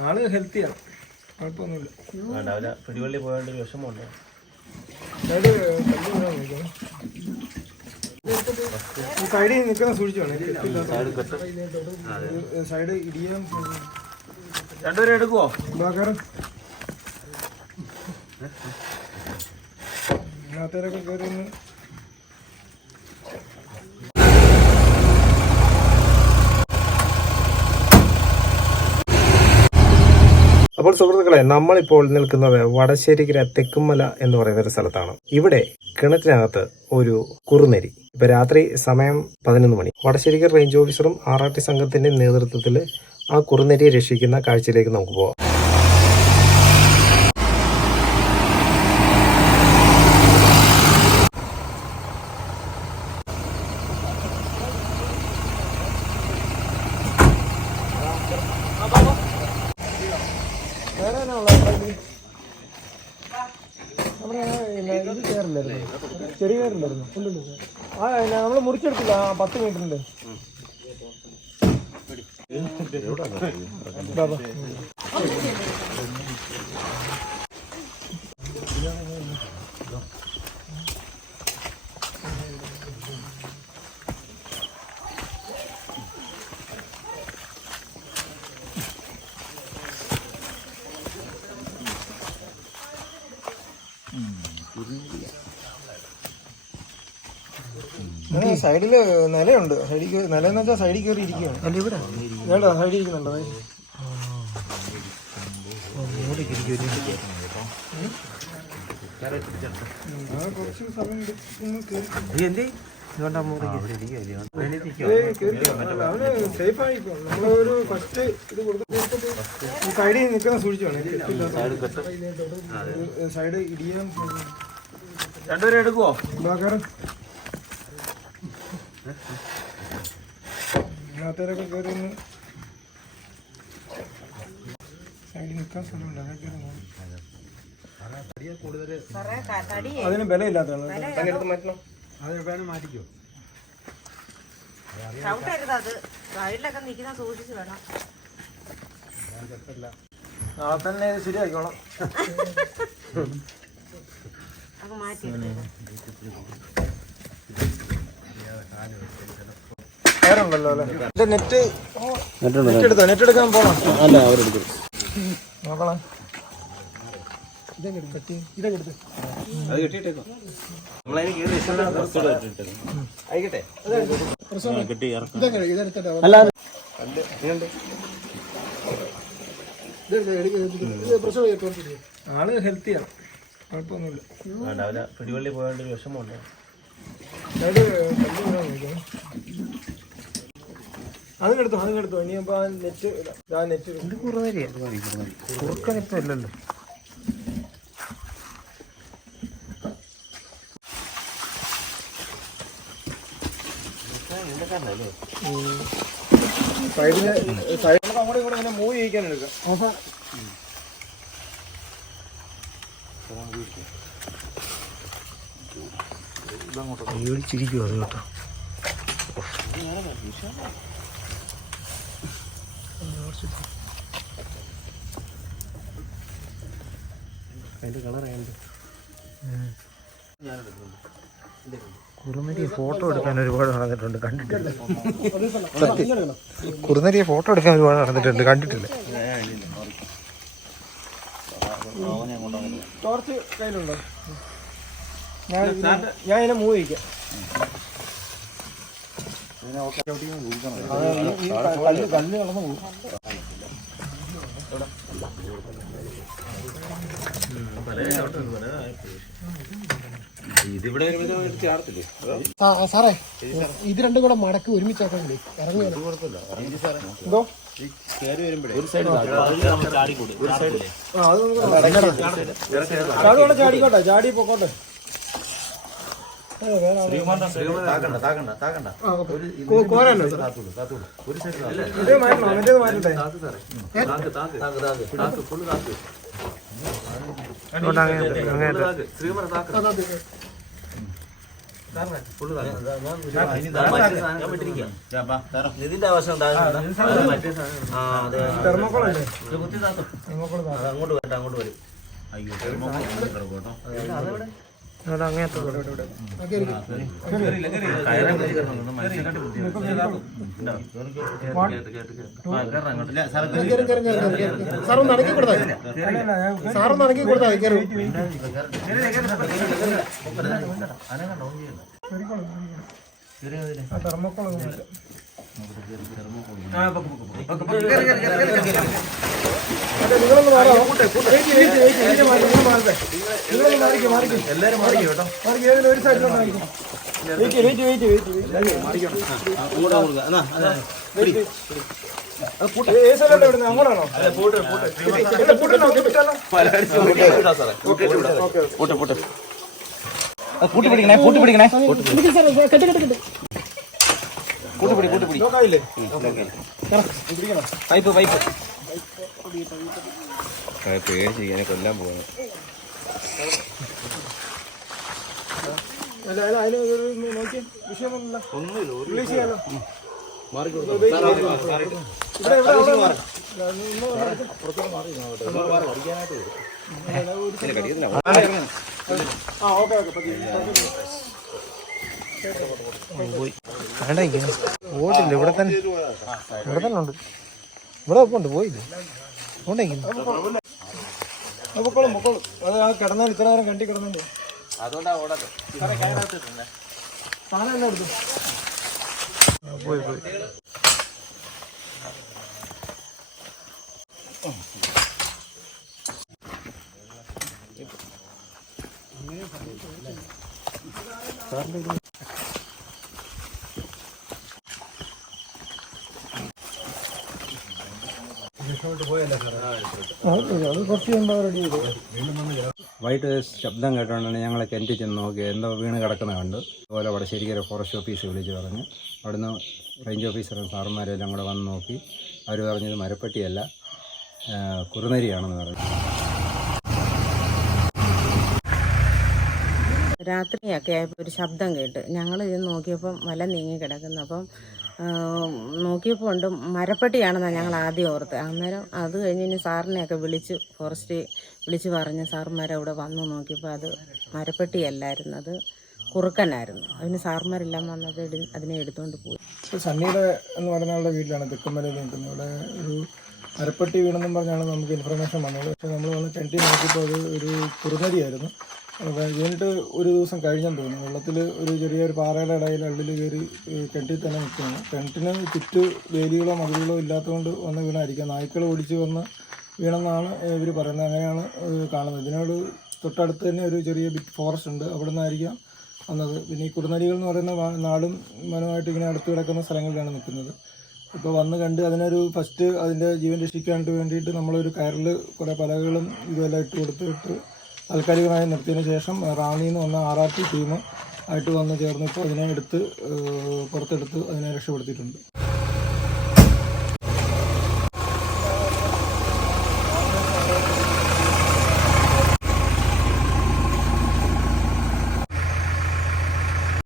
ആൾ ഹെൽത്തിയാണ് കുഴപ്പമൊന്നുമില്ല. പിടിവള്ളി പോയാണ്ട് വിഷമമുണ്ട് കല്ല് സൈഡിൽ നിൽക്കുന്ന സൂക്ഷിച്ചോണേ സൈഡ് ഇടിയാൻ രണ്ടുപേരും എടുക്കുവോ? ഉണ്ടാക്കാറ് ഇതിനകത്തേരൊക്കെ കയറി ഒന്ന് അപ്പോൾ സുഹൃത്തുക്കളെ നമ്മളിപ്പോൾ നിൽക്കുന്നത് വടശ്ശേരിക്കര തെക്കുമല എന്ന് പറയുന്ന ഒരു സ്ഥലത്താണ്. ഇവിടെ കിണറ്റിനകത്ത് ഒരു കുറുനരി. ഇപ്പൊ രാത്രി സമയം പതിനൊന്ന് മണി. വടശ്ശേരിക്കര റേഞ്ച് ഓഫീസറും ആർ ആർ ടി സംഘത്തിന്റെ നേതൃത്വത്തിൽ ആ കുറുനരിയെ രക്ഷിക്കുന്ന കാഴ്ചയിലേക്ക് നമുക്ക് പോവാം വേറെ എന്നാ ഉള്ളത് സൈഡിൽ? നമ്മുടെ പിന്നെ ഇത് കയറില്ലായിരുന്നു ചെറിയ കയറില്ലായിരുന്നു ആ നമ്മൾ മുറിച്ചെടുത്തില്ല ആ പത്ത് മീറ്ററിന്റെ ബാബാ സൈഡിൽ നിലയുണ്ട്. സൈഡിൽ നില എന്ന് വെച്ചാൽ സൈഡിൽ കയറി ഇരിക്കുകയാണ് അല്ല ഇവിടെ? വേണ്ട സൈഡിൽ ഇരിക്കുന്നുണ്ടോ? കുറച്ച് സമയം എടുക്കും നമ്മളൊരു ഫസ്റ്റ് ഇത് കൊടുത്തിട്ട് സൈഡിൽ നിൽക്കുന്ന സൂക്ഷിച്ചോണേ സൈഡ് ഇടിയാൻ രണ്ടുപേരും എടുക്കുവോ? ബാക്കാരൻ ഇതിനകത്തേരൊക്കെ കയറി ഒന്ന് സൈഡിൽ നിൽക്കാൻ സ്ഥലമുണ്ട്. അതൊക്കെ കയറി നോക്കണം. അതിന് ബലമില്ലാത്തതാണ് ചവിട്ടരുത് അത്. സൈഡിലൊക്കെ നിൽക്കുന്ന സൂക്ഷിച്ച് വേണം. നാളെ തന്നെ ഇത് അത് മാറ്റി വേറുണ്ടല്ലോ അല്ലേ? എന്റെ നെറ്റ് നെറ്റ് എടുത്തോ നെറ്റ് എടുക്കാൻ പോണം? അല്ല നോക്കണം അത് കെട്ടിയിട്ടേക്കോ. നമ്മളതിന് കയറി ആയിക്കട്ടെ കെട്ടി ഇറക്കാം ഇതൊക്കെ ഇതെടുത്തിട്ട് അല്ല ആൾ ഹെൽത്തിയാണ് കുഴപ്പമൊന്നുമില്ല രാവിലെ പിടിവള്ളി പോയാണ്ട് വിഷമമുണ്ട് അതിനെടുത്തു അതിനെടുത്തു ഇനിയിപ്പോ നെറ്റ് നെറ്റ് കുറുക്കനിപ്പോ ഇല്ലല്ലോ. സൈഡിൽ സൈഡ് നമുക്ക് അങ്ങോട്ടും ഇങ്ങോട്ടും ഇങ്ങനെ മൂവ് ചെയ്യിക്കാൻ എടുക്കാം പേടിച്ചിരിക്കും അത് കേട്ടോ. അതിന്റെ കളർ ആയത് കുറുനരിയെ ഫോട്ടോ എടുക്കാൻ ഒരുപാട് നടന്നിട്ടുണ്ട് കണ്ടിട്ടില്ല. കുറുനരിയെ ഫോട്ടോ എടുക്കാൻ ഒരുപാട് നടന്നിട്ടുണ്ട് കണ്ടിട്ടില്ല. ടോർച്ച് കയ്യിലുണ്ടോ? ഞാൻ ഞാൻ ഇതിനെ മൂവ് ചെയ്യിക്കാം. കല്ല് കല്ല് കളന്ന് പോകും ചേർത്തില്ലേ ആ സാറേ ഇത് രണ്ടും കൂടെ മടക്കി ഒരുമിച്ചാക്കണ്ടേ ഇറങ്ങി എന്തോ? ചാടിക്കോട്ടെ ചാടി പോക്കോട്ടെ കോരാനോ മാറ്റണോ? മറ്റേത് മാറ്റട്ടെ താക്ക്. ഇതിന്റെ ആവശ്യം തെർമോക്കോളല്ലേ അങ്ങോട്ട് വരട്ടെ അങ്ങോട്ട് വരും. അയ്യോ സാറൊന്ന് അടക്കി കൊടുത്താൽ സാറൊന്ന് അടക്കി കൊടുത്താൽ കയറി ആ എല്ലാരും മാറിക്കോ കേട്ടോ ഒരു സൈഡിലോട്ട് മാറിക്കോ വെയിറ്റ് വെയിറ്റ് വെയിറ്റ് വെയിറ്റ് മാറിക്കണം അങ്ങോട്ട് കൊടുക്കുക എന്നാ അതെ പൂട്ട് പിടിക്കണേ പൂട്ട് പിടിക്കണേ. കെട്ട് കെട്ട് കെട്ട് പൂട്ട് പിടി പൂട്ട് പിടി നോക്കാവില്ലേ പൈപ്പ് പൈപ്പ്. പേടിച്ചിരിക്കാനെ കൊല്ലാൻ പോകുന്നു. ആ ഓക്കെ ഓക്കെ പതി പോയിട്ടില്ല ഇവിടെ തന്നെ. ഇവിടെ തന്നെ ഉണ്ട്. ഇവിടെ ഉണ്ട് പോയില്ല? ഉണ്ടെങ്കിൽ പൊക്കോളും പൊക്കോളും അത് ആ കിടന്നാൽ ഇത്ര നേരം കണ്ടി കിടന്നുണ്ട് സാധനം എടുത്തു. പോയി പോയി. അത് വൈകിട്ട് ശബ്ദം കേട്ടോണ്ടാണ് ഞങ്ങളെ കിണറ്റിൽ ചെന്ന് നോക്കി എന്തോ വീണ് കിടക്കുന്ന കണ്ടു. അതുപോലെ വടശ്ശേരിക്കര ഫോറസ്റ്റ് ഓഫീസ് വിളിച്ച് പറഞ്ഞു. അവിടുന്ന് റേഞ്ച് ഓഫീസറും സാറന്മാരെല്ലാം കൂടെ വന്ന് നോക്കി. അവർ പറഞ്ഞത് മരപ്പെട്ടിയല്ല കുറുനരിയാണെന്ന് പറഞ്ഞു. രാത്രിയൊക്കെ ആയപ്പോൾ ഒരു ശബ്ദം കേട്ട് ഞങ്ങൾ ഇത് നോക്കിയപ്പം വല നീങ്ങി കിടക്കുന്നു. അപ്പം നോക്കിയപ്പോൾ ഉണ്ട്. മരപ്പെട്ടിയാണെന്നാണ് ഞങ്ങൾ ആദ്യം ഓർത്ത് അന്നേരം അത് കഴിഞ്ഞ് ഇനി സാറിനെയൊക്കെ വിളിച്ച് ഫോറസ്റ്റ് വിളിച്ച് പറഞ്ഞ് സാറുമാരവിടെ വന്ന് നോക്കിയപ്പോൾ അത് മരപ്പെട്ടിയല്ലായിരുന്നു അത് കുറുക്കനായിരുന്നു. അതിന് സാറുമാരെല്ലാം വന്നത് അതിനെ എടുത്തുകൊണ്ട് പോയി. സണ്ണിയുടെ എന്ന് പറയുന്ന ആളുടെ വീട്ടിലാണ് തെക്കുമലയിൽ നിൽക്കുന്നത്. ഇവിടെ ഒരു മരപ്പെട്ടി വീണെന്നും പറഞ്ഞാണ് നമുക്ക് ഇൻഫർമേഷൻ വന്നത്. പക്ഷേ നമ്മൾ വന്ന് കിണറ്റി നോക്കിയപ്പോൾ അത് ഒരു കുറുനരിയായിരുന്നു. കഴിഞ്ഞിട്ട് ഒരു ദിവസം കഴിഞ്ഞെന്ന് തോന്നുന്നു. വെള്ളത്തിൽ ഒരു ചെറിയൊരു പാറയുടെ ഇടയിൽ അള്ളിൽ കയറി കെട്ടി തന്നെ നിൽക്കുകയാണ്. കിണറ്റിന് ചുറ്റ് വേലികളോ മതിലുകളോ ഇല്ലാത്തതുകൊണ്ട് വന്ന് വീണായിരിക്കാം. നായ്ക്കൾ ഓടിച്ച് വന്ന് വീണെന്നാണ് ഇവർ പറയുന്നത്. അങ്ങനെയാണ് കാണുന്നത്. ഇതിനോട് തൊട്ടടുത്ത് തന്നെ ഒരു ചെറിയ ബിഗ് ഫോറസ്റ്റ് ഉണ്ട്. അവിടെ നിന്നായിരിക്കാം വന്നത്. പിന്നെ ഈ കുറുനരികൾ എന്ന് പറയുന്ന നാടും വനമായിട്ട് ഇങ്ങനെ അടുത്ത് കിടക്കുന്ന സ്ഥലങ്ങളിലാണ് നിൽക്കുന്നത്. ഇപ്പോൾ വന്ന് കണ്ട് അതിനൊരു ഫസ്റ്റ് അതിന്റെ ജീവൻ രക്ഷിക്കാനായിട്ട് വേണ്ടിയിട്ട് നമ്മളൊരു കയറിൽ കുറേ പലകളും ഇതുമെല്ലാം ഇട്ട് കൊടുത്തിട്ട് താൽക്കാലികമായി നിർത്തിയതിന് ശേഷം റാന്നിയിൽ നിന്ന് വന്ന ആർ ആർ ടി ടീം ആയിട്ട് വന്ന് ചേർന്നിപ്പോൾ അതിനെ എടുത്ത് പുറത്തെടുത്ത് അതിനെ രക്ഷപ്പെടുത്തിയിട്ടുണ്ട്.